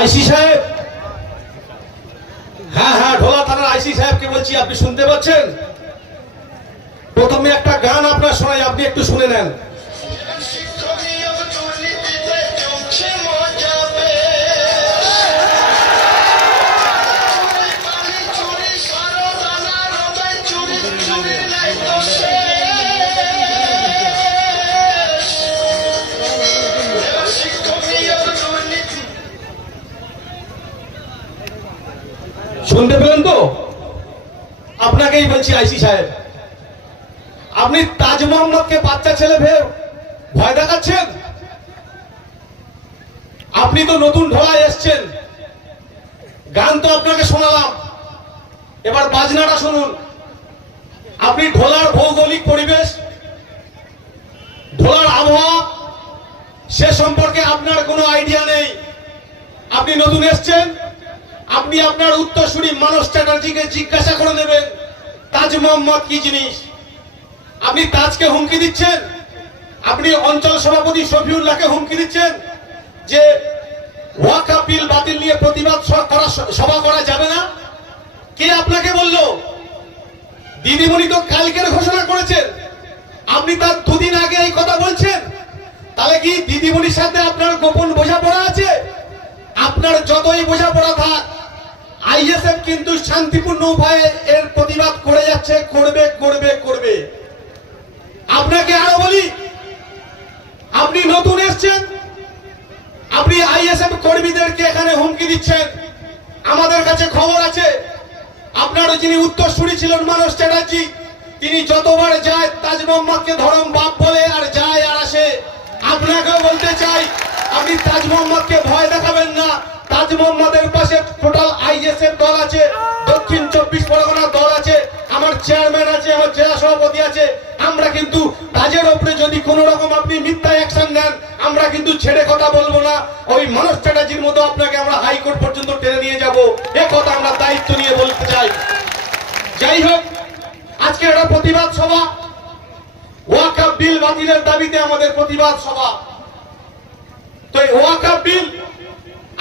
আইসি সাহেব হ্যাঁ হ্যাঁ ঢোলা থানার আইসি সাহেবকে বলছি আপনি শুনতে পাচ্ছেন প্রথমে একটা গান আপনার শোনাই আপনি একটু শুনে নেন শুনতে পেলেন তো আপনাকেই বলছি আইসি সাহেব আপনি তাজ মোহাম্মদকে বাচ্চা ছেলে ভেব ভয় দেখাচ্ছেন আপনি তো নতুন ঢোলায় এসছেন গান তো আপনাকে শোনালাম এবার বাজনাটা শুনুন আপনি ঢোলার ভৌগোলিক পরিবেশ ঢোলার আবহাওয়া সে সম্পর্কে আপনার কোনো আইডিয়া নেই আপনি নতুন এসছেন আপনি আপনার উত্তরসূরি মানস চ্যাটার্জিকে জিজ্ঞাসা করে নেবেন তাজ মোহাম্মদ কি জিনিস আপনি তাজকে হুমকি দিচ্ছেন আপনি অঞ্চল সভাপতি শফিউল্লাহকে হুমকি দিচ্ছেন যে ওয়াকা বিল বাতিল নিয়ে প্রতিবাদ করা সভা করা যাবে না কে আপনাকে বলল দিদিমণি তো কালকের ঘোষণা করেছেন আপনি তার দুদিন আগে এই কথা বলছেন তাহলে কি দিদিমণির সাথে আপনার গোপন বোঝাপড়া আছে আপনার যতই বোঝাপড়া থাক আইএসএফ কিন্তু শান্তিপূর্ণ উপায়ে এর প্রতিবাদ করে যাচ্ছে করবে করবে করবে আপনাকে আরো বলি আপনি নতুন এসছেন আপনি আইএসএফ কর্মীদেরকে এখানে হুমকি দিচ্ছেন আমাদের কাছে খবর আছে আপনার যিনি শুনি ছিলেন মানুষ চ্যাটার্জি তিনি যতবার যায় তাজ মোহাম্মদকে ধরম বাপ বলে আর যায় আর আসে আপনাকেও বলতে চাই আপনি তাজ মোহাম্মদকে ভয় দেখাবেন না তাজ মোহাম্মদের পাশে টোটাল আইএসএফ দল আছে দক্ষিণ চব্বিশ পরগনার দল আছে আমার চেয়ারম্যান আছে আমার জেলা সভাপতি আছে আমরা কিন্তু কাজের ওপরে যদি কোনো রকম আপনি মিথ্যা অ্যাকশন নেন আমরা কিন্তু ছেড়ে কথা বলবো না ওই মনোজ চ্যাটার্জির মতো আপনাকে আমরা হাইকোর্ট পর্যন্ত টেনে নিয়ে যাব এ কথা আমরা দায়িত্ব নিয়ে বলতে চাই যাই হোক আজকে একটা প্রতিবাদ সভা ওয়াকাপ বিল বাতিলের দাবিতে আমাদের প্রতিবাদ সভা তো এই ওয়াকাপ বিল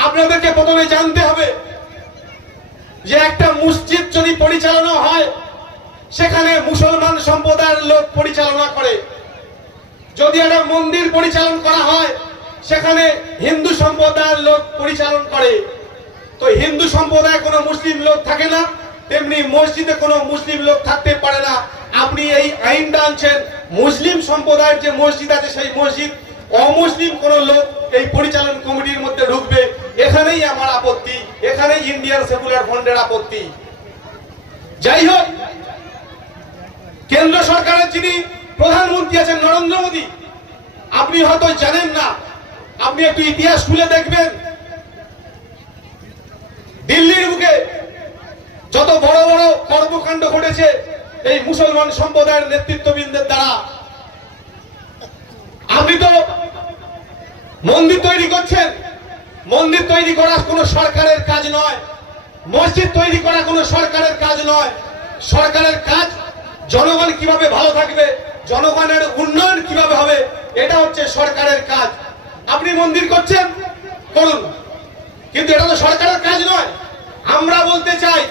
আপনাদেরকে প্রথমে জানতে হবে যে একটা মসজিদ যদি পরিচালনা হয় সেখানে মুসলমান সম্প্রদায়ের লোক পরিচালনা করে যদি একটা মন্দির পরিচালন করা হয় সেখানে হিন্দু সম্প্রদায়ের লোক পরিচালন করে তো হিন্দু সম্প্রদায় কোনো মুসলিম লোক থাকে না তেমনি মসজিদে কোনো মুসলিম লোক থাকতে পারে না আপনি এই আইনটা আনছেন মুসলিম সম্প্রদায়ের যে মসজিদ আছে সেই মসজিদ অমুসলিম কোন লোক এই পরিচালন কমিটির মধ্যে ঢুকবে এখানেই আমার আপত্তি এখানেই ইন্ডিয়ান সেকুলার ফন্ডের আপত্তি যাই হোক কেন্দ্র সরকারের যিনি প্রধানমন্ত্রী আছেন নরেন্দ্র মোদী আপনি হয়তো জানেন না আপনি একটু ইতিহাস খুলে দেখবেন দিল্লির বুকে যত বড় বড় কর্মকাণ্ড ঘটেছে এই মুসলমান সম্প্রদায়ের নেতৃত্ববৃন্দের দ্বারা আপনি তো মন্দির তৈরি করছেন মন্দির তৈরি করা কোনো সরকারের কাজ নয় মসজিদ তৈরি করা কোনো সরকারের কাজ নয় সরকারের কাজ জনগণ কিভাবে ভালো থাকবে জনগণের উন্নয়ন কিভাবে হবে এটা হচ্ছে সরকারের কাজ আপনি মন্দির করছেন করুন কিন্তু এটা তো সরকারের কাজ নয় আমরা বলতে চাই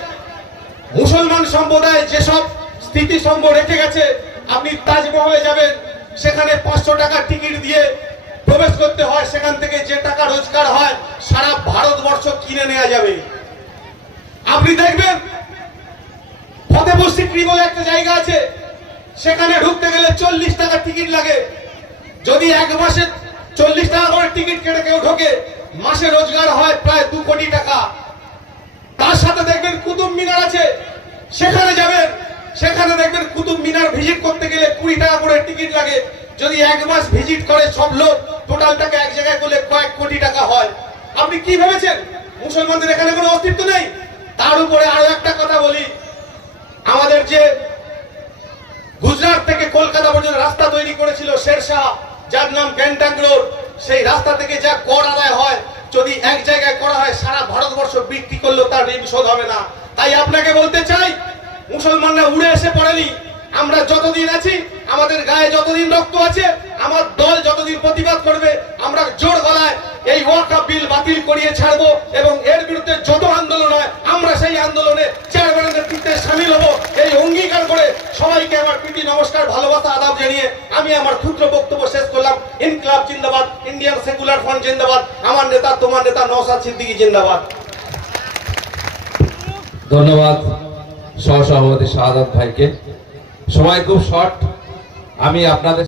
মুসলমান সম্প্রদায় যেসব স্থিতিসম্ভ রেখে গেছে আপনি তাজমহলে যাবেন সেখানে পাঁচশো টাকার টিকিট দিয়ে প্রবেশ করতে হয় সেখান থেকে যে টাকা রোজগার হয় সারা ভারতবর্ষ কিনে নেওয়া যাবে আপনি দেখবেন ফতেপুর সিক্রি বলে একটা জায়গা আছে সেখানে ঢুকতে গেলে চল্লিশ টাকার টিকিট লাগে যদি এক মাসে চল্লিশ টাকা করে টিকিট কেটে কেউ ঢোকে মাসে রোজগার হয় প্রায় দু কোটি টাকা তার সাথে দেখবেন কুতুব মিনার আছে সেখানে যাবেন সেখানে দেখবেন কুতুব মিনার ভিজিট করতে গেলে কুড়ি টাকা করে টিকিট লাগে যদি এক মাস ভিজিট করে সব লোক টোটাল টাকা এক জায়গায় করলে কয়েক কোটি টাকা হয় আপনি কি ভেবেছেন মুসলমানদের এখানে কোনো অস্তিত্ব নেই তার উপরে আরো একটা কথা বলি আমাদের যে গুজরাট থেকে কলকাতা পর্যন্ত রাস্তা তৈরি করেছিল শেরশাহ যার নাম গ্যাংটক রোড সেই রাস্তা থেকে যা কর আদায় হয় যদি এক জায়গায় করা হয় সারা ভারতবর্ষ বিক্রি করলেও তার ঋণ শোধ হবে না তাই আপনাকে বলতে চাই মুসলমানরা উড়ে এসে পড়েনি আমরা যতদিন আছি আমাদের গায়ে যতদিন রক্ত আছে আমার দল যতদিন প্রতিবাদ করবে আমরা জোর গলায় এই ওয়াকা বিল বাতিল করিয়ে ছাড়ব এবং এর বিরুদ্ধে যত আন্দোলন হয় আমরা সেই আন্দোলনে চেয়ারম্যানের নেতৃত্বে সামিল হব এই অঙ্গীকার করে সবাইকে আমার প্রীতি নমস্কার ভালোবাসা আদাব জানিয়ে আমি আমার ক্ষুদ্র বক্তব্য শেষ করলাম ইনকলাব জিন্দাবাদ ইন্ডিয়ান সেকুলার ফ্রন্ট জিন্দাবাদ আমার নেতা তোমার নেতা নওসাদ সিদ্দিকি জিন্দাবাদ ধন্যবাদ সহসভাপতি শাহাদ ভাইকে সময় খুব শর্ট আমি আপনাদের